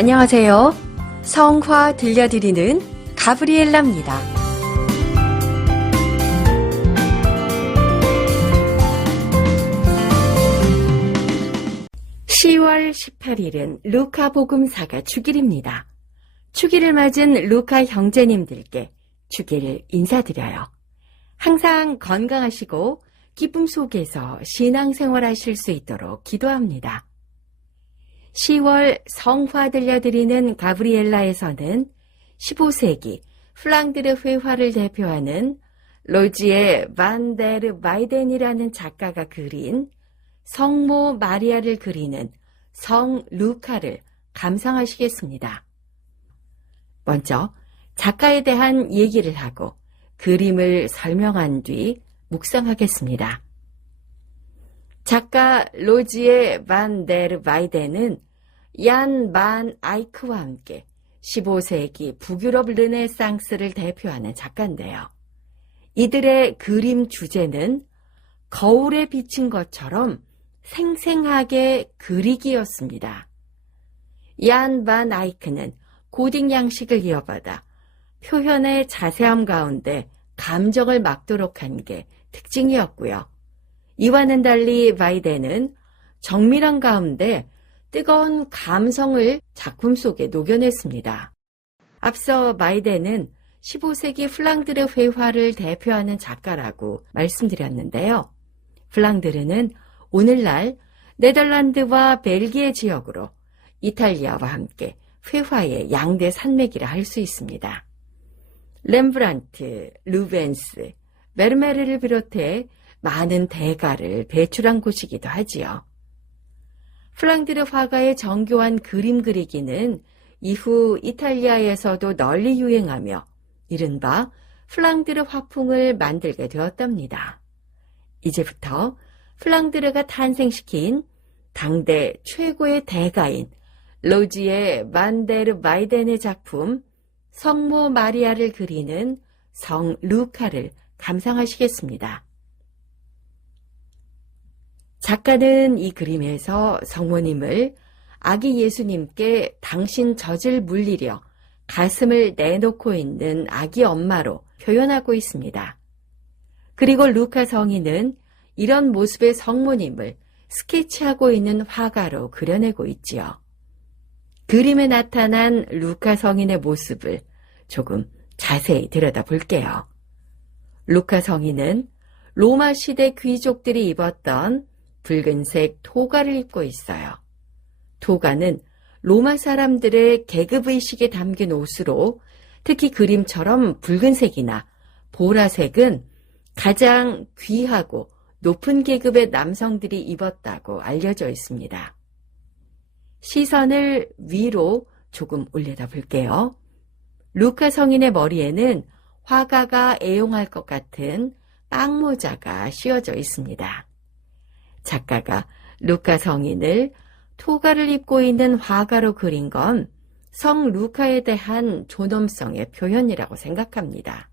안녕하세요. 성화 들려드리는 가브리엘라입니다. 10월 18일은 루카 복음사가 주길입니다. 주길을 맞은 루카 형제님들께 주길 인사드려요. 항상 건강하시고 기쁨 속에서 신앙생활 하실 수 있도록 기도합니다. 10월 성화 들려드리는 가브리엘라에서는 15세기 플랑드르 회화를 대표하는 로지에 반 데르 바이덴이라는 작가가 그린 성모 마리아를 그리는 성 루카를 감상하시겠습니다. 먼저 작가에 대한 얘기를 하고 그림을 설명한 뒤 묵상하겠습니다. 작가 로지에 반 데르 바이덴은 얀 반 아이크와 함께 15세기 북유럽 르네상스를 대표하는 작가인데요. 이들의 그림 주제는 거울에 비친 것처럼 생생하게 그리기였습니다. 얀 반 아이크는 고딕 양식을 이어받아 표현의 자세함 가운데 감정을 막도록 한 게 특징이었고요. 이와는 달리 바이덴은 정밀한 가운데 뜨거운 감성을 작품 속에 녹여냈습니다. 앞서 바이덴은 15세기 플랑드르 회화를 대표하는 작가라고 말씀드렸는데요. 플랑드르는 오늘날 네덜란드와 벨기에 지역으로 이탈리아와 함께 회화의 양대 산맥이라 할 수 있습니다. 렘브란트, 루벤스, 베르메르를 비롯해 많은 대가를 배출한 곳이기도 하지요. 플랑드르 화가의 정교한 그림 그리기는 이후 이탈리아에서도 널리 유행하며 이른바 플랑드르 화풍을 만들게 되었답니다. 이제부터 플랑드르가 탄생시킨 당대 최고의 대가인 로지에 반 데르 바이덴의 작품 성모 마리아를 그리는 성 루카를 감상하시겠습니다. 작가는 이 그림에서 성모님을 아기 예수님께 당신 젖을 물리려 가슴을 내놓고 있는 아기 엄마로 표현하고 있습니다. 그리고 루카 성인은 이런 모습의 성모님을 스케치하고 있는 화가로 그려내고 있지요. 그림에 나타난 루카 성인의 모습을 조금 자세히 들여다볼게요. 루카 성인은 로마 시대 귀족들이 입었던 붉은색 토가를 입고 있어요. 토가는 로마 사람들의 계급의식에 담긴 옷으로 특히 그림처럼 붉은색이나 보라색은 가장 귀하고 높은 계급의 남성들이 입었다고 알려져 있습니다. 시선을 위로 조금 올려다 볼게요. 루카 성인의 머리에는 화가가 애용할 것 같은 빵모자가 씌워져 있습니다. 작가가 루카 성인을 토가를 입고 있는 화가로 그린 건 성 루카에 대한 존엄성의 표현이라고 생각합니다.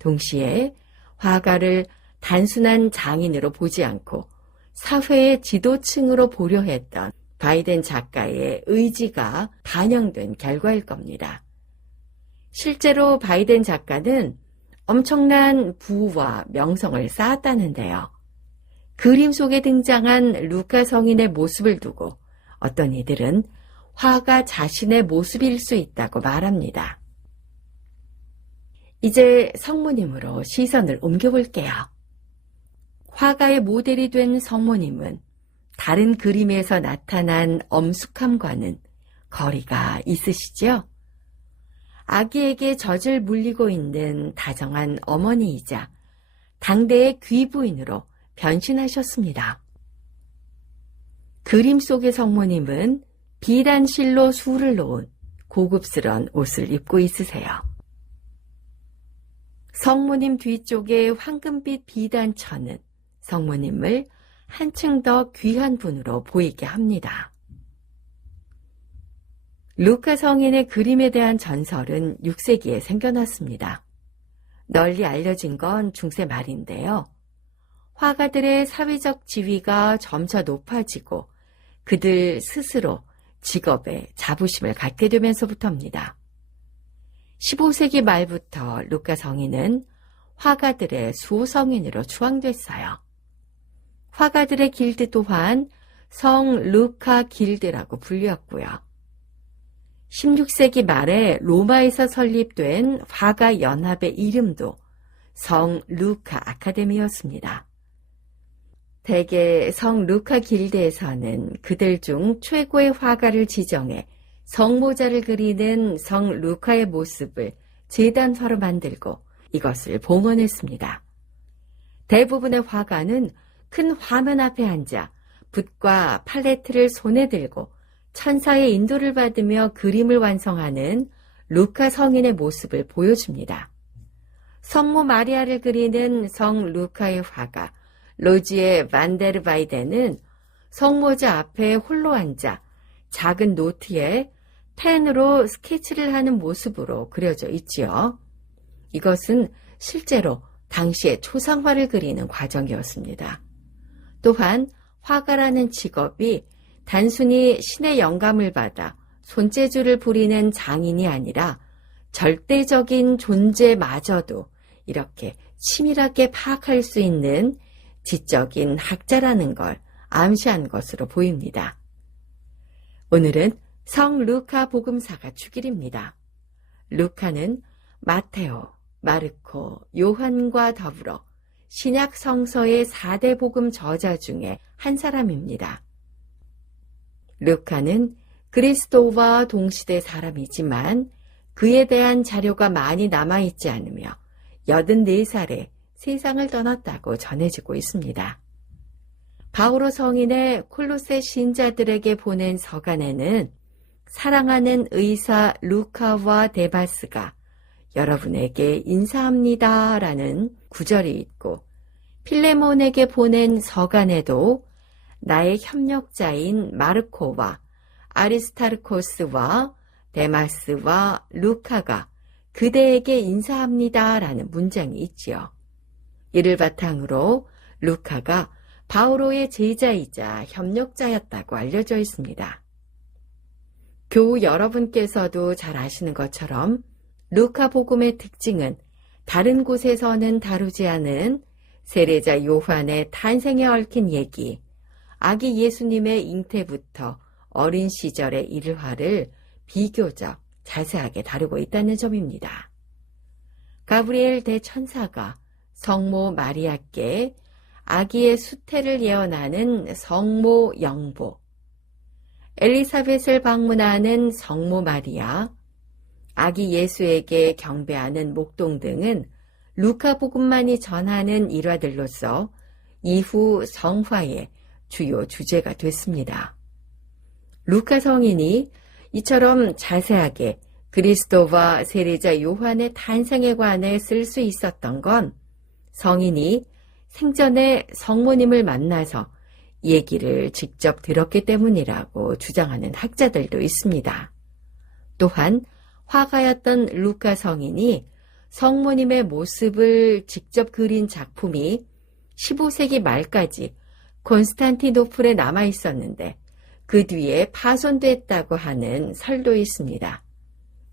동시에 화가를 단순한 장인으로 보지 않고 사회의 지도층으로 보려 했던 바이덴 작가의 의지가 반영된 결과일 겁니다. 실제로 바이덴 작가는 엄청난 부와 명성을 쌓았다는데요. 그림 속에 등장한 루카 성인의 모습을 두고 어떤 이들은 화가 자신의 모습일 수 있다고 말합니다. 이제 성모님으로 시선을 옮겨볼게요. 화가의 모델이 된 성모님은 다른 그림에서 나타난 엄숙함과는 거리가 있으시죠? 아기에게 젖을 물리고 있는 다정한 어머니이자 당대의 귀부인으로 변신하셨습니다. 그림 속의 성모님은 비단실로 술을 놓은 고급스러운 옷을 입고 있으세요. 성모님 뒤쪽의 황금빛 비단천은 성모님을 한층 더 귀한 분으로 보이게 합니다. 루카 성인의 그림에 대한 전설은 6세기에 생겨났습니다. 널리 알려진 건 중세 말인데요. 화가들의 사회적 지위가 점차 높아지고 그들 스스로 직업에 자부심을 갖게 되면서부터입니다. 15세기 말부터 루카 성인은 화가들의 수호성인으로 추앙됐어요. 화가들의 길드 또한 성 루카 길드라고 불렸고요. 16세기 말에 로마에서 설립된 화가 연합의 이름도 성 루카 아카데미였습니다. 대개 성 루카 길드에서는 그들 중 최고의 화가를 지정해 성모자를 그리는 성 루카의 모습을 제단화로 만들고 이것을 봉헌했습니다. 대부분의 화가는 큰 화면 앞에 앉아 붓과 팔레트를 손에 들고 천사의 인도를 받으며 그림을 완성하는 루카 성인의 모습을 보여줍니다. 성모 마리아를 그리는 성 루카의 화가 로지에 반데르바이데는 성모자 앞에 홀로 앉아 작은 노트에 펜으로 스케치를 하는 모습으로 그려져 있지요. 이것은 실제로 당시의 초상화를 그리는 과정이었습니다. 또한 화가라는 직업이 단순히 신의 영감을 받아 손재주를 부리는 장인이 아니라 절대적인 존재마저도 이렇게 치밀하게 파악할 수 있는 지적인 학자라는 걸 암시한 것으로 보입니다. 오늘은 성 루카 복음사가 축일입니다. 루카는 마테오, 마르코, 요한과 더불어 신약 성서의 4대 복음 저자 중에 한 사람입니다. 루카는 그리스도와 동시대 사람이지만 그에 대한 자료가 많이 남아있지 않으며 84살에 세상을 떠났다고 전해지고 있습니다. 바오로 성인의 콜로세 신자들에게 보낸 서간에는 사랑하는 의사 루카와 데바스가 여러분에게 인사합니다 라는 구절이 있고 필레몬에게 보낸 서간에도 나의 협력자인 마르코와 아리스타르코스와 데마스와 루카가 그대에게 인사합니다 라는 문장이 있지요. 이를 바탕으로 루카가 바오로의 제자이자 협력자였다고 알려져 있습니다. 교우 여러분께서도 잘 아시는 것처럼 루카복음의 특징은 다른 곳에서는 다루지 않은 세례자 요한의 탄생에 얽힌 얘기, 아기 예수님의 잉태부터 어린 시절의 일화를 비교적 자세하게 다루고 있다는 점입니다. 가브리엘 대천사가 성모 마리아께 아기의 수태를 예언하는 성모 영보, 엘리사벳을 방문하는 성모 마리아, 아기 예수에게 경배하는 목동 등은 루카복음만이 전하는 일화들로서 이후 성화의 주요 주제가 됐습니다. 루카 성인이 이처럼 자세하게 그리스도와 세례자 요한의 탄생에 관해 쓸 수 있었던 건 성인이 생전에 성모님을 만나서 얘기를 직접 들었기 때문이라고 주장하는 학자들도 있습니다. 또한 화가였던 루카 성인이 성모님의 모습을 직접 그린 작품이 15세기 말까지 콘스탄티노플에 남아 있었는데 그 뒤에 파손됐다고 하는 설도 있습니다.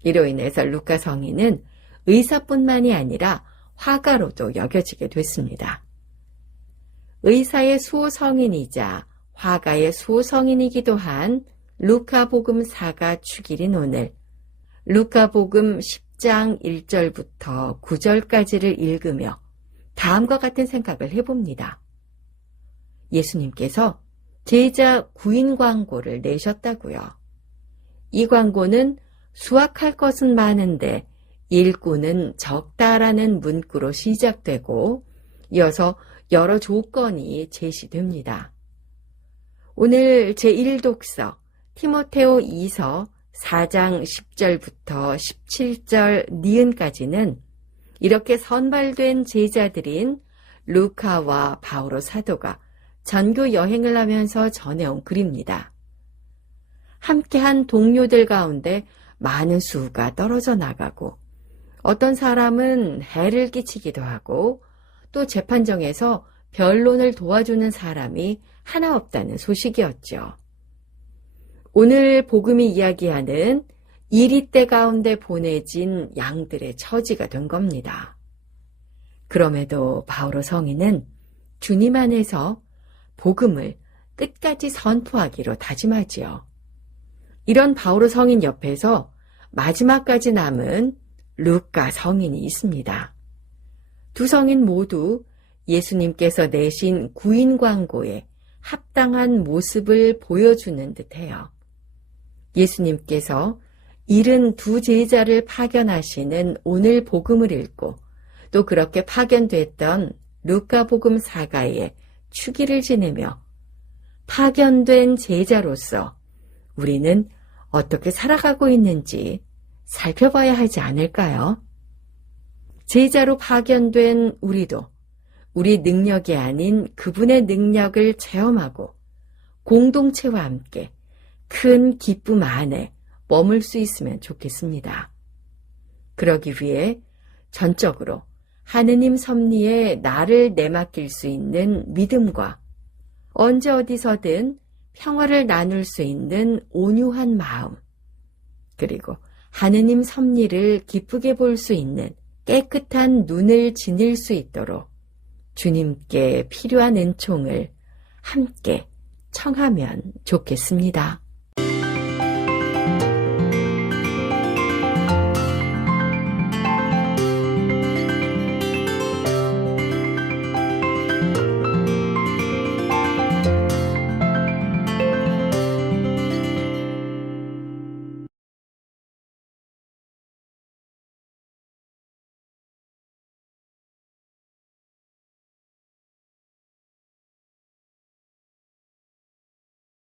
이로 인해서 루카 성인은 의사뿐만이 아니라 화가로도 여겨지게 됐습니다. 의사의 수호성인이자 화가의 수호성인이기도 한 루카복음 4가 축일인 오늘 루카복음 10장 1절부터 9절까지를 읽으며 다음과 같은 생각을 해봅니다. 예수님께서 제자 구인 광고를 내셨다고요. 이 광고는 수확할 것은 많은데 일꾼은 적다라는 문구로 시작되고 이어서 여러 조건이 제시됩니다. 오늘 제1독서 티모테오 2서 4장 10절부터 17절 니은까지는 이렇게 선발된 제자들인 루카와 바오로 사도가 전교 여행을 하면서 전해온 글입니다. 함께한 동료들 가운데 많은 수가 떨어져 나가고 어떤 사람은 해를 끼치기도 하고 또 재판정에서 변론을 도와주는 사람이 하나 없다는 소식이었죠. 오늘 복음이 이야기하는 이리떼 가운데 보내진 양들의 처지가 된 겁니다. 그럼에도 바오로 성인은 주님 안에서 복음을 끝까지 선포하기로 다짐하지요. 이런 바오로 성인 옆에서 마지막까지 남은 루카 성인이 있습니다. 두 성인 모두 예수님께서 내신 구인 광고에 합당한 모습을 보여주는 듯해요. 예수님께서 72 제자를 파견하시는 오늘 복음을 읽고 또 그렇게 파견됐던 루카복음 사가의 추기를 지내며 파견된 제자로서 우리는 어떻게 살아가고 있는지 살펴봐야 하지 않을까요? 제자로 파견된 우리도 우리 능력이 아닌 그분의 능력을 체험하고 공동체와 함께 큰 기쁨 안에 머물 수 있으면 좋겠습니다. 그러기 위해 전적으로 하느님 섭리에 나를 내맡길 수 있는 믿음과 언제 어디서든 평화를 나눌 수 있는 온유한 마음, 그리고 하느님 섭리를 기쁘게 볼 수 있는 깨끗한 눈을 지닐 수 있도록 주님께 필요한 은총을 함께 청하면 좋겠습니다.